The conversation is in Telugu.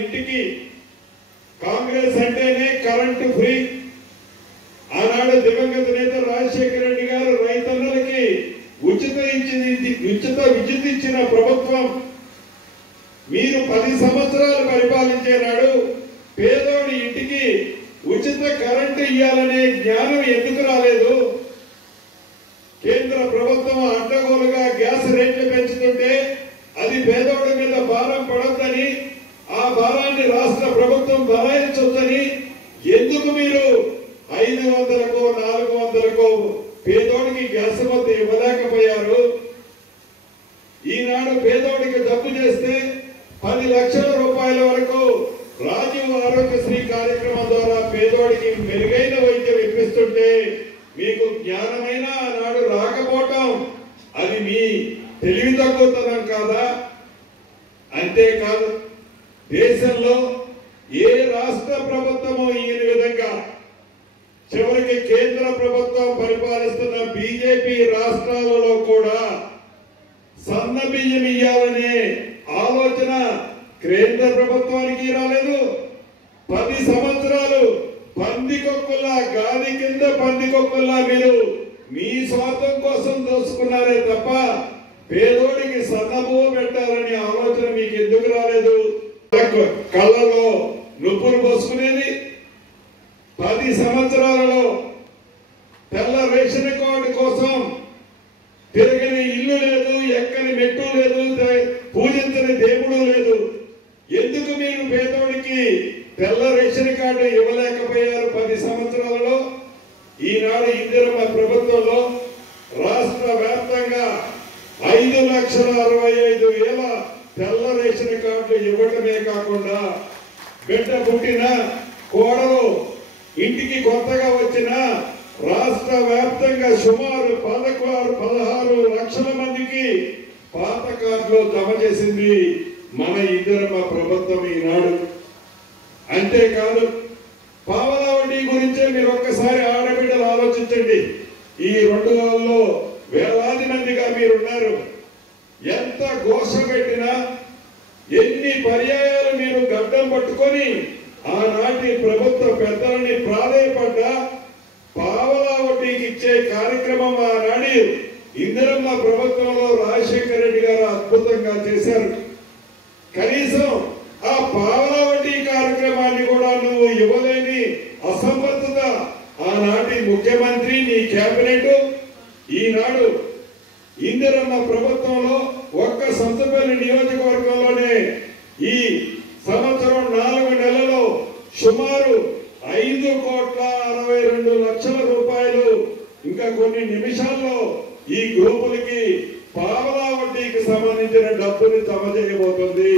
ఇంటికి కాంగ్రెస్ అంటేనే కరెంటు ఫ్రీ. ఆనాడు దివంగత నేత రాజశేఖర రెడ్డి గారు రైతన్నలకి ఉచిత విద్యుత్ ఇచ్చిన ప్రభుత్వం. మీరు 10 సంవత్సరాలు పరిపాలించే నాడు పేదోడి ఇంటికి ఉచిత కరెంటు ఇవ్వాలనే జ్ఞానం ఎందుకు రాలేదు? కేంద్ర ప్రభుత్వం అడ్డగోలుగా గ్యాస్ రేట్లు పెంచుతుంటే అది పేదోడి మీద భారం పడొద్దని, ఆ భారాన్ని రాష్ట్ర ప్రభుత్వం భరాయించొద్దని ఎందుకు మీరు 500కో 400కో పేదోడికి గ్యాస్ మొత్తం ఇవ్వలేకపోయారు? ఈనాడు పేదోడికి జబ్బు చేస్తే 10 లక్షల రూపాయల వరకు రాజీవ్ ఆరోగ్యశ్రీ కార్యక్రమం ద్వారా పేదోడికి మెరుగైన వైద్యం ఇప్పిస్తుంటే మీకు జ్ఞానమైన ఆనాడు రాకపోవటం అది మీ తెలివి తక్కువతనం కాదా? అంతేకాదు, దేశంలో ఏ రాష్ట్ర ప్రభుత్వమో ఈ విధంగా చివరికి కేంద్ర ప్రభుత్వం పరిపాలిస్తున్న బీజేపీ రాష్ట్రాలలో కూడా సన్న బియ్యం ఇయ్యాలనే ఆలోచన కేంద్ర ప్రభుత్వానికి రాలేదు. 10 సంవత్సరాలు పందికొక్కుల్లా, గాలి కింద పందికొక్కుల్లా మీరు మీ స్వార్థం కోసం దోసుకున్నారే తప్ప పేదోడికి సన్నబువ్వ పెట్టాలనే ఆలోచన మీకు ఎందుకు రాలేదు? కళ్ళలో నొప్పులు పోసుకునేది 10 సంవత్సరాలలో తెల్ల రేషన్ కార్డు కోసం తిరగని ఇల్లు లేదు, ఎక్కని మెట్టు లేదు, పూజించని దేవుడు లేదు. ఎందుకు మీరు పేదోడికి తెల్ల రేషన్ కార్డు ఇవ్వలేకపోయారు 10 సంవత్సరాలలో? ఈనాడు ఇందిరమ్మ ప్రభుత్వంలో రాష్ట్ర వ్యాప్తంగా 5,65,000 తెల్ల రేషన్ కార్డులు ఇవ్వటమే కాకుండా బిడ్డ పుట్టిన కోడలు ఇంటికి కొత్తగా వచ్చిన రాష్ట్ర వ్యాప్తంగా సుమారు 16 లక్షల మందికి పాత కార్డులు జమ చేసింది మన ఇందిరమ్మ ప్రభుత్వం ఈనాడు. అంతేకాదు, పావలా వడ్డీ గురించే మీరు ఒక్కసారి ఆడబిడ్డలు ఆలోచించండి. ఈ 2 నెలల్లో వేలాది మందిగా మీరున్నారు. ఎంత ఘోష పెట్టినా, ఎన్ని పర్యాయాలు మీరు గడ్డం పట్టుకొని ఆనాటి ప్రభుత్వ పెద్దలని ప్రాధేయపడ్డా పావలా వడ్డీకి ఇచ్చే కార్యక్రమం ఆనాడు ఇందిరమ్మ ప్రభుత్వంలో రాజశేఖర రెడ్డి గారు అద్భుతంగా చేశారు. కనీసం ఆ పావలా వడ్డీ కార్యక్రమాన్ని కూడా నువ్వు ఇవ్వలేని అసమర్థత ఆనాటి ముఖ్యమంత్రి, నీ కేబినెట్. ఈనాడు ఇందిరమ్మ ప్రభుత్వంలో ఒక్క సంతపల్లి నియోజకవర్గంలోనే ఈ సంవత్సరం 4 నెలల్లో సుమారు 5,62,00,000 రూపాయలు ఇంకా కొన్ని నిమిషాల్లో ఈ గ్రూపులకి పావలా వడ్డీకి సంబంధించిన డబ్బుని జమ చేయబోతుంది.